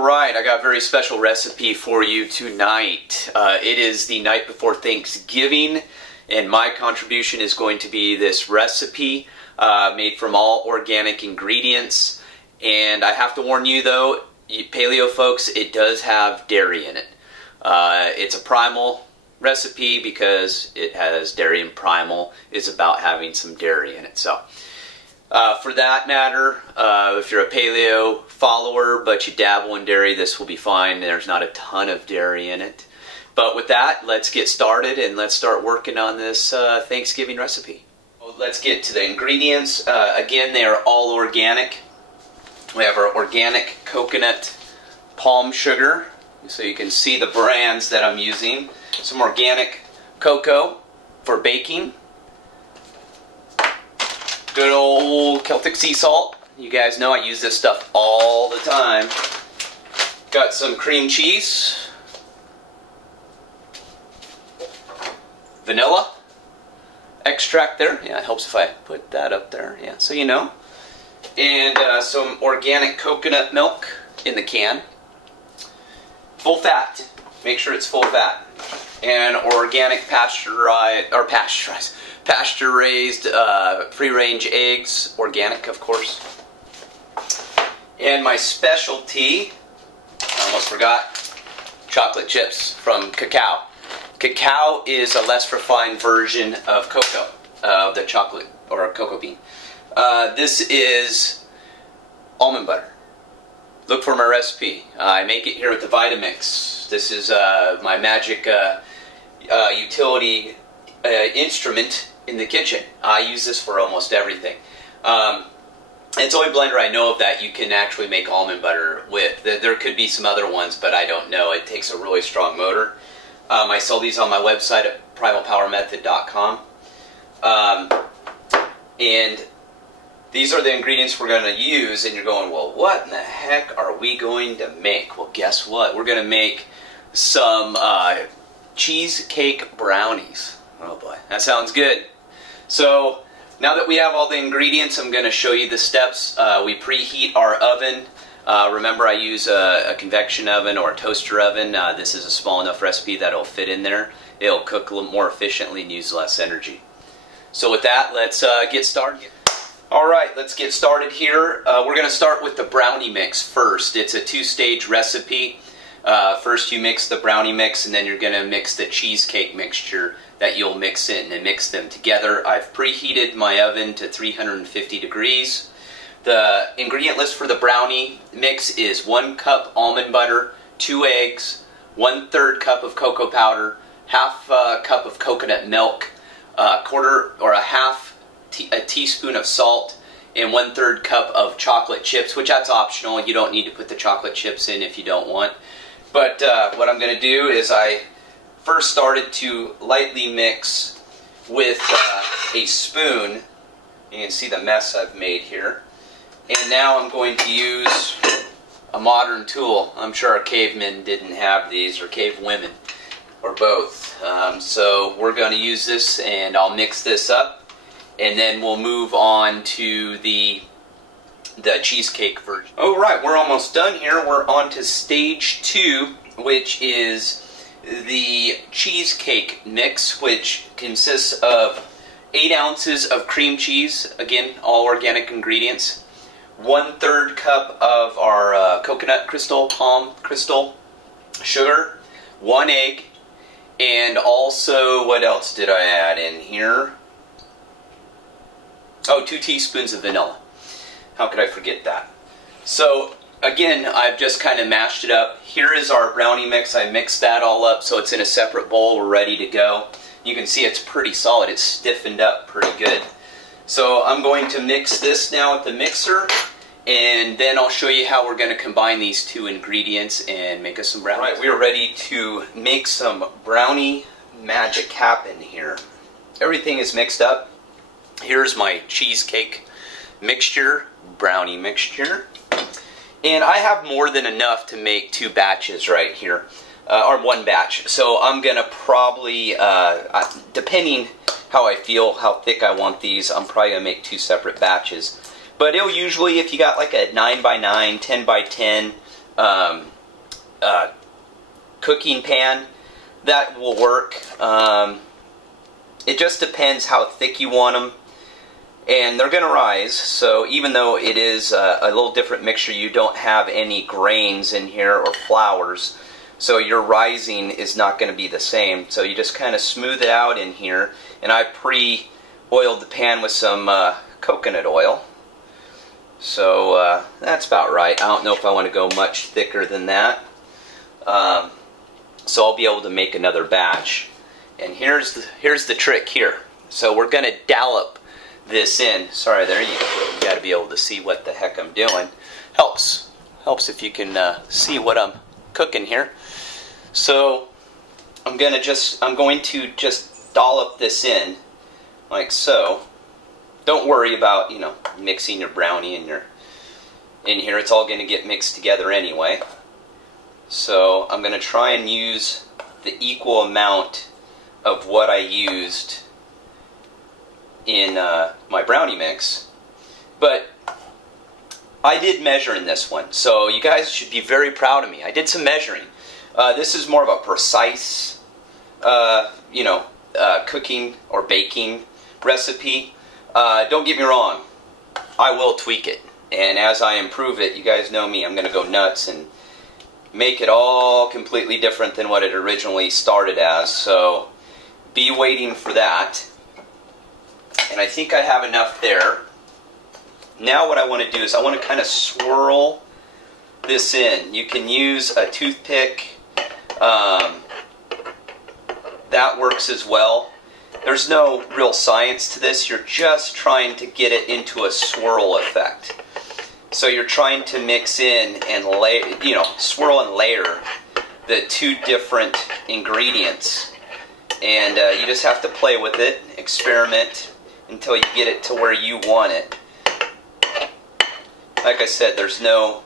Alright, I got a very special recipe for you tonight. It is the night before Thanksgiving, and my contribution is going to be this recipe made from all organic ingredients. And I have to warn you though, you paleo folks, it does have dairy in it. It's a primal recipe because it has dairy, and primal is about having some dairy in it. So for that matter, if you're a paleo follower but you dabble in dairy, this will be fine. There's not a ton of dairy in it. But with that, let's get started and let's start working on this Thanksgiving recipe. Well, let's get to the ingredients. Again, they are all organic. We have our organic coconut palm sugar, so you can see the brands that I'm using. Some organic cocoa for baking. Good old Celtic sea salt. You guys know I use this stuff all the time. Got some cream cheese. Vanilla extract there. Yeah, it helps if I put that up there. Yeah, so you know. And some organic coconut milk in the can. Full fat. Make sure it's full fat. And organic pasture-raised free-range eggs, organic of course. And my specialty, I almost forgot, chocolate chips from cacao. Cacao is a less refined version of cocoa, of the chocolate or cocoa bean. This is almond butter. Look for my recipe. I make it here with the Vitamix. This is my magic utility instrument in the kitchen. I use this for almost everything. It's the only blender I know of that you can actually make almond butter with. There could be some other ones, but I don't know. It takes a really strong motor. I sell these on my website at primalpowermethod.com. And these are the ingredients we're going to use, and you're going, well, what in the heck are we going to make? Well, guess what? We're going to make some cheesecake brownies. Oh boy, that sounds good. So now that we have all the ingredients, I'm going to show you the steps. We preheat our oven. Remember, I use a convection oven or a toaster oven. This is a small enough recipe that it'll fit in there. It'll cook a little more efficiently and use less energy. So with that, let's get started. Alright, let's get started here. We're going to start with the brownie mix first. It's a two-stage recipe. First you mix the brownie mix, and then you're going to mix the cheesecake mixture that you'll mix in and mix them together. I've preheated my oven to 350 degrees. The ingredient list for the brownie mix is 1 cup almond butter, 2 eggs, 1/3 cup of cocoa powder, half cup of coconut milk, a teaspoon of salt, and 1/3 cup of chocolate chips, which that's optional. You don't need to put the chocolate chips in if you don't want. But what I'm going to do is I first started to lightly mix with a spoon. You can see the mess I've made here. And now I'm going to use a modern tool. I'm sure our cavemen didn't have these, or cave women, or both. So we're going to use this, and I'll mix this up, and then we'll move on to the cheesecake version. Alright, we're almost done here. We're on to stage 2, which is the cheesecake mix, which consists of 8 ounces of cream cheese, again, all organic ingredients, 1/3 cup of our coconut crystal, palm crystal sugar, 1 egg, and also, what else did I add in here? Oh, 2 teaspoons of vanilla. How could I forget that? So again, I've just kind of mashed it up. Here is our brownie mix. I mixed that all up so it's in a separate bowl. We're ready to go. You can see it's pretty solid. It's stiffened up pretty good. So I'm going to mix this now with the mixer, and then I'll show you how we're going to combine these 2 ingredients and make us some brownies. All right, we are ready to make some brownie magic happen here. Everything is mixed up. Here's my cheesecake mixture, brownie mixture. And I have more than enough to make 2 batches right here, or 1 batch. So I'm going to probably, depending how I feel, how thick I want these, I'm probably going to make 2 separate batches. But it'll usually, if you got like a 9 by 9, 10 by 10 cooking pan, that will work. It just depends how thick you want them. And they're going to rise, so even though it is a little different mixture, you don't have any grains in here or flours, so your rising is not going to be the same. So you just kind of smooth it out in here, and I pre-oiled the pan with some coconut oil. So that's about right. I don't know if I want to go much thicker than that. So I'll be able to make another batch. And here's the trick here. So we're going to dollop this in. Sorry, there you go. You got to be able to see what the heck I'm doing. Helps if you can see what I'm cooking here. So I'm going to just dollop this in like so. Don't worry about, you know, mixing your brownie in here. It's all going to get mixed together anyway. So I'm going to try and use the equal amount of what I used in my brownie mix. But I did measure in this one, so you guys should be very proud of me. I did some measuring. This is more of a precise, cooking or baking recipe. Don't get me wrong, I will tweak it. And as I improve it, you guys know me, I'm going to go nuts and make it all completely different than what it originally started as. So be waiting for that. And I think I have enough there. Now what I want to do is I want to kind of swirl this in. You can use a toothpick. That works as well. There's no real science to this. You're just trying to get it into a swirl effect. So you're trying to mix in and swirl and layer the two different ingredients. And you just have to play with it, experiment until you get it to where you want it. Like I said, there's no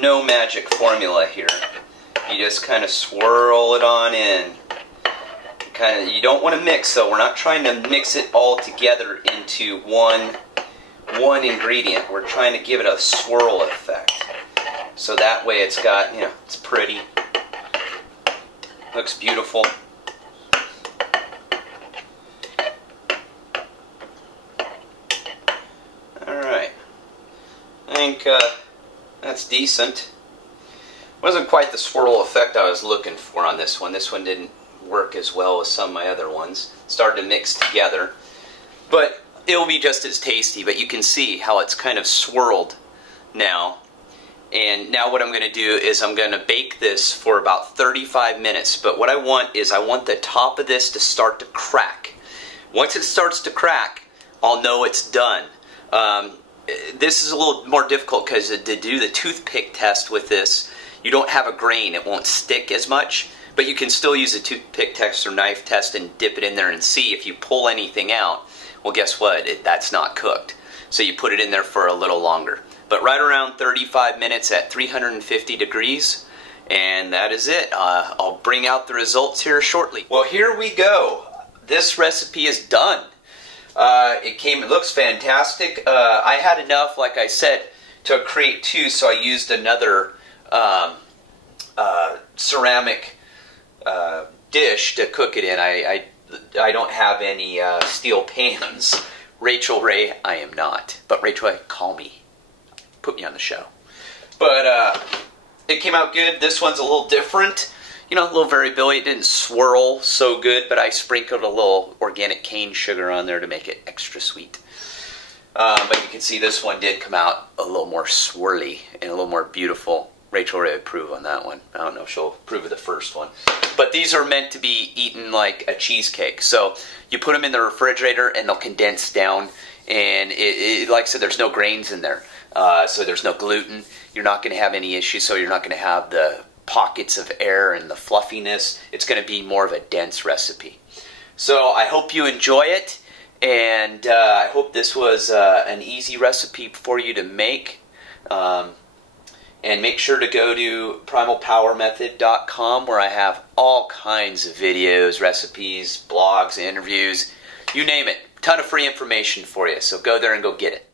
magic formula here. You just kind of swirl it on in. You don't want to mix, though. We're not trying to mix it all together into one ingredient. We're trying to give it a swirl effect. So that way it's got, it's pretty. Looks beautiful. Alright. I think that's decent. Wasn't quite the swirl effect I was looking for on this one. This one didn't work as well as some of my other ones. Started to mix together. But it'll be just as tasty, but you can see how it's kind of swirled now. And now what I'm going to do is I'm going to bake this for about 35 minutes. But what I want is I want the top of this to start to crack. Once it starts to crack, I'll know it's done. This is a little more difficult because to do the toothpick test with this, you don't have a grain. It won't stick as much. But you can still use a toothpick test or knife test and dip it in there and see if you pull anything out. Well, guess what? That's not cooked. So you put it in there for a little longer. But right around 35 minutes at 350 degrees. And that is it. I'll bring out the results here shortly. Well, here we go. This recipe is done. It looks fantastic. I had enough, like I said, to create two, so I used another ceramic dish to cook it in. I don't have any steel pans. Rachel Ray, I am not. But Rachel Ray, call me. Put me on the show. But it came out good. This one's a little different. A little variability. It didn't swirl so good, but I sprinkled a little organic cane sugar on there to make it extra sweet. But you can see this one did come out a little more swirly and a little more beautiful. Rachel Ray would approve on that one. I don't know if she'll approve of the first one. But these are meant to be eaten like a cheesecake. So you put them in the refrigerator and they'll condense down. And like I said, there's no grains in there. So there's no gluten. You're not going to have any issues. So you're not going to have the pockets of air and the fluffiness. It's going to be more of a dense recipe. So I hope you enjoy it. And I hope this was an easy recipe for you to make. And make sure to go to primalpowermethod.com where I have all kinds of videos, recipes, blogs, interviews, you name it. A ton of free information for you. So go there and go get it.